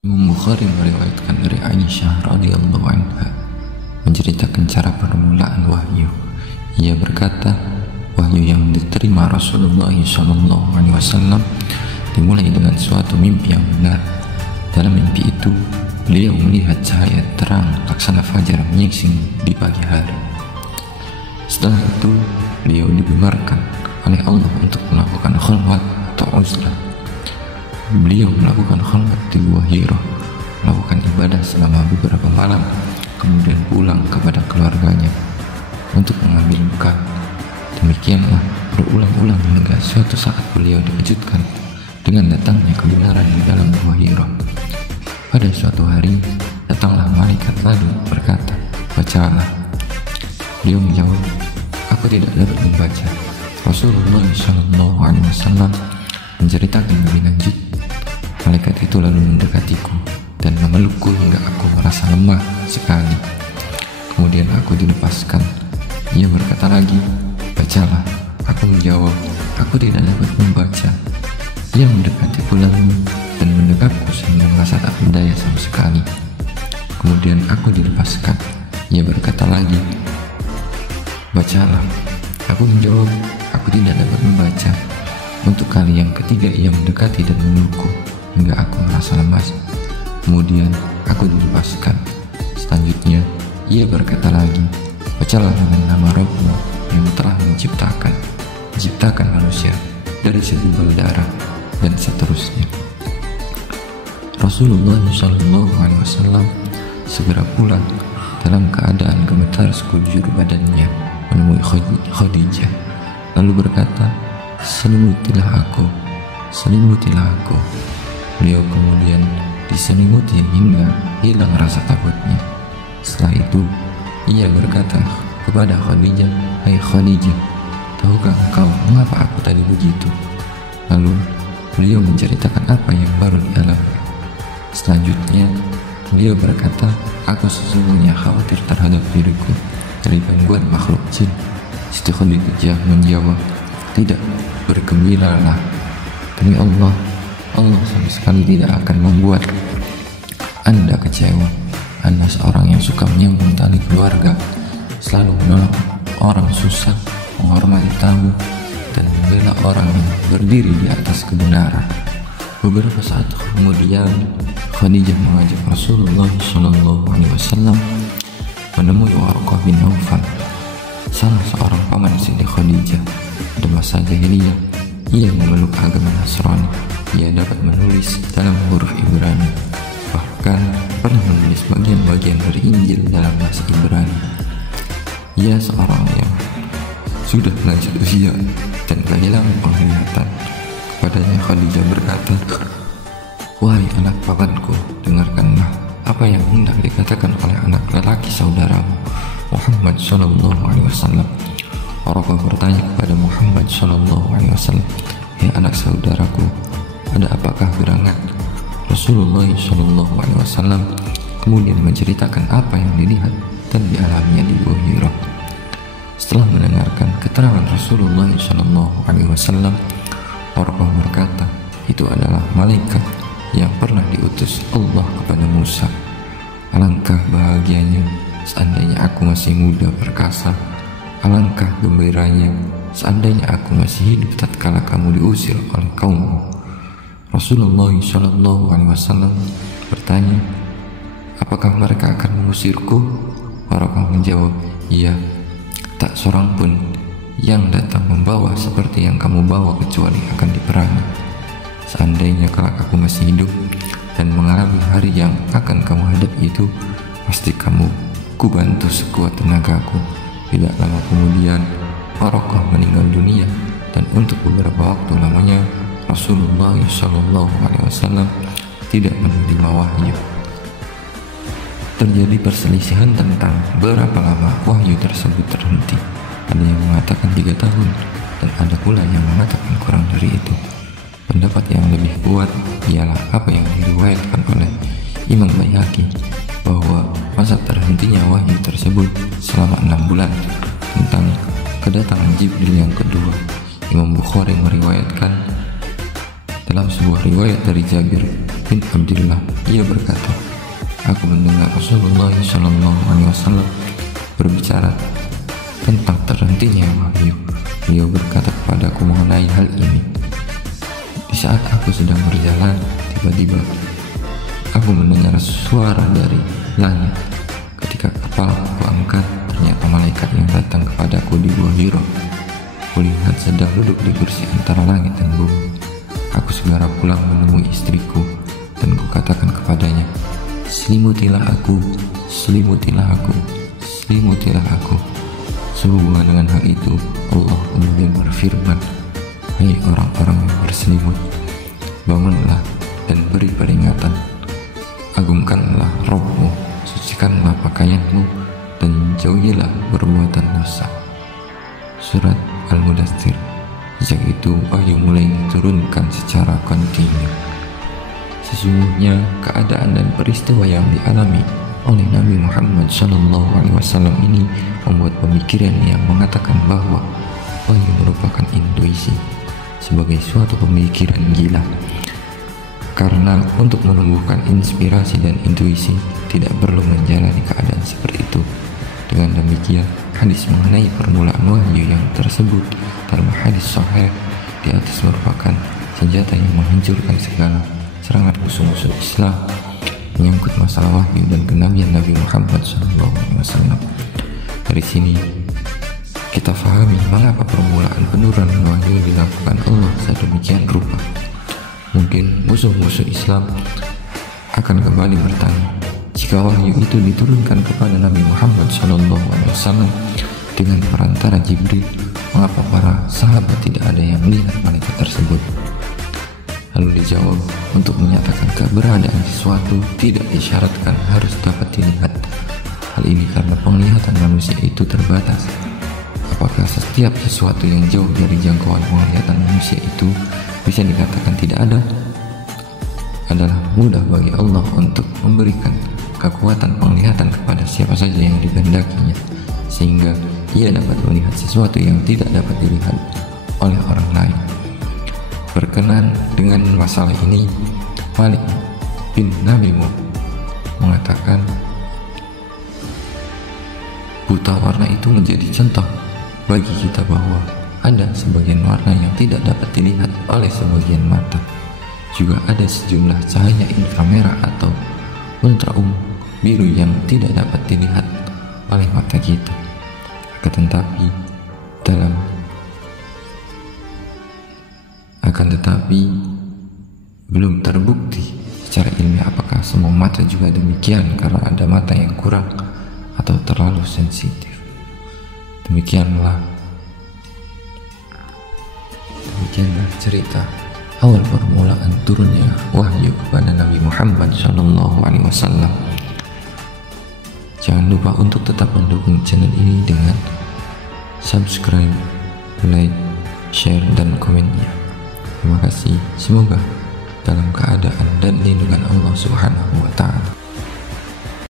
Imam Bukhari meriwayatkan dari Aisyah radhiyallahu anha menceritakan cara permulaan wahyu. Ia berkata, wahyu yang diterima Rasulullah SAW dimulai dengan suatu mimpi yang benar. Dalam mimpi itu, beliau melihat cahaya terang laksana fajar menyingsing di pagi hari. Setelah itu, beliau dibenarkan oleh Allah untuk melakukan khalwat atau uzlah. Beliau melakukan khalwat di Gua Hira, melakukan ibadah selama beberapa malam, kemudian pulang kepada keluarganya untuk mengambil bekal. Demikianlah berulang-ulang hingga suatu saat beliau dikejutkan dengan datangnya kebenaran di dalam Gua Hira. Pada suatu hari, datanglah malaikat lalu berkata, "Bacalah." Beliau menjawab, "Aku tidak dapat membaca." Rasulullah SAW menceritakan lebih lanjut. Malaikat itu lalu mendekatiku dan memelukku hingga aku merasa lemah sekali. Kemudian aku dilepaskan. Ia berkata lagi, "Bacalah." Aku menjawab, "Aku tidak dapat membaca." Ia mendekatiku lalu dan mendekapku sehingga merasa tak berdaya sama sekali. Kemudian aku dilepaskan. Ia berkata lagi, "Bacalah." Aku menjawab, "Aku tidak dapat membaca." Untuk kali yang ketiga ia mendekati dan memelukku hingga aku merasa lemas. Kemudian aku dilepaskan. Selanjutnya ia berkata lagi, "Bacalah dengan nama Rabbmu yang telah menciptakan manusia dari segumpal darah," dan seterusnya. Rasulullah SAW segera pulang dalam keadaan gemetar sekujur badannya menemui Khadijah, lalu berkata, "Selimutilah aku, selimutilah aku." Beliau kemudian diselimuti hingga hilang rasa takutnya. Setelah itu ia berkata kepada Khadijah, "Hai Khadijah, tahukah engkau mengapa aku tadi begitu?" Lalu beliau menceritakan apa yang baru dialami. Selanjutnya beliau berkata, "Aku sesungguhnya khawatir terhadap diriku dari gangguan makhluk jin." Siti Khadijah menjawab, "Tidak, bergembiralah. Demi Allah sama sekali tidak akan membuat Anda kecewa. Anda seorang yang suka menyambung tali keluarga, selalu menolong orang susah, menghormati tamu, dan membela orang yang berdiri di atas kebenaran." Beberapa saat kemudian Khadijah mengajak Rasulullah SAW menemui Warqah bin Nawfal, salah seorang paman Siti Khadijah. Pada masa jahiliyah, ia memeluk agama Nasrani. Ia dapat menulis dalam huruf Ibrani, bahkan pernah menulis bagian-bagian dari Injil dalam bahasa Ibrani. Ia seorang yang sudah lanjut usia dan kehilangan penglihatan. Kepadanya Khadijah berkata, "Wahai anak pamanku, dengarkanlah apa yang hendak dikatakan oleh anak lelaki saudaramu, Muhammad SAW." Warqah bertanya kepada Muhammad SAW, "Hei anak saudaraku, ada apakah gerangan?" Rasulullah SAW kemudian menceritakan apa yang dilihat dan dialaminya di Gua Hira. Setelah mendengarkan keterangan Rasulullah SAW, Warqah berkata, "Itu adalah malaikat yang pernah diutus Allah kepada Musa. Alangkah bahagianya seandainya aku masih muda perkasa. Alangkah gembiranya seandainya aku masih hidup tatkala kamu diusir oleh kaummu." Rasulullah SAW bertanya, "Apakah mereka akan mengusirku?" Warqah menjawab, "Iya, tak seorang pun yang datang membawa seperti yang kamu bawa kecuali akan diperangi. Seandainya kelak aku masih hidup dan mengalami hari yang akan kamu hadapi itu, pasti kamu kubantu sekuat tenagaku." Tidak lama kemudian Warqah meninggal dunia, dan untuk beberapa waktu lamanya Rasulullah SAW tidak menerima wahyu. Terjadi perselisihan tentang berapa lama wahyu tersebut terhenti. Ada yang mengatakan 3 tahun dan ada pula yang mengatakan kurang dari itu. Pendapat yang lebih kuat ialah apa yang diriwayatkan oleh Imam Baihaqi, bahwa masa terhentinya wahyu tersebut selama 6 bulan. Tentang kedatangan Jibril yang kedua, Imam Bukhari meriwayatkan Dalam sebuah riwayat dari Jabir bin Abdullah, ia berkata, aku mendengar Rasulullah SAW berbicara tentang terhentinya wahyu. Beliau berkata kepadaku mengenai hal ini. Di saat aku sedang berjalan, tiba-tiba aku mendengar suara dari langit. Ketika kepala aku angkat, ternyata malaikat yang datang kepadaku di Gua Hira. Kulihat sedang duduk di kursi antara langit dan bumi. Aku segera pulang menemui istriku dan kukatakan kepadanya, selimutilah aku, selimutilah aku, selimutilah aku. Sehubungan dengan hal itu, Allah kemudian berfirman, hai orang-orang yang berselimut, bangunlah dan beri peringatan. Agungkanlah Rabbmu, sucikanlah pakaianmu, dan jauhilah perbuatan dosa. Surat Al-Mudaththir. Sejak itu wahyu mulai diturunkan secara kontinu. Sesungguhnya keadaan dan peristiwa yang dialami oleh Nabi Muhammad SAW ini membuat pemikiran yang mengatakan bahwa wahyu merupakan intuisi sebagai suatu pemikiran gila. Karena untuk menumbuhkan inspirasi dan intuisi tidak perlu menjalani keadaan seperti itu. Dengan demikian, hadis mengenai permulaan wahyu yang tersebut dalam hadis sahih di atas merupakan senjata yang menghancurkan segala serangan musuh-musuh Islam menyangkut masalah wahyu dan kenabian Nabi Muhammad SAW. Dari sini kita fahami mengapa permulaan penurunan wahyu dilakukan Allah sedemikian rupa. Mungkin musuh-musuh Islam akan kembali bertanya, jika wahyu itu diturunkan kepada Nabi Muhammad SAW dengan perantara Jibril, mengapa para sahabat tidak ada yang melihat malaikat tersebut? Lalu dijawab, untuk menyatakan keberadaan sesuatu tidak disyaratkan harus dapat dilihat. Hal ini karena penglihatan manusia itu terbatas. Apakah setiap sesuatu yang jauh dari jangkauan penglihatan manusia itu bisa dikatakan tidak ada? Adalah mudah bagi Allah untuk memberikan kekuatan penglihatan kepada siapa saja yang dikehendakinya, sehingga ia dapat melihat sesuatu yang tidak dapat dilihat oleh orang lain. Berkenan dengan masalah ini, Malik bin Nabi mengatakan, buta warna itu menjadi contoh bagi kita bahwa ada sebagian warna yang tidak dapat dilihat oleh sebagian mata. Juga ada sejumlah cahaya inframerah atau ultraviolet biru yang tidak dapat dilihat oleh mata kita. Akan tetapi belum terbukti secara ilmiah apakah semua mata juga demikian, karena ada mata yang kurang atau terlalu sensitif. Demikianlah cerita awal permulaan turunnya wahyu kepada Nabi Muhammad SAW. Jangan lupa untuk tetap mendukung channel ini dengan subscribe, like, share, dan komennya. Terima kasih. Semoga dalam keadaan dan lindungan Allah Subhanahu wa Ta'ala.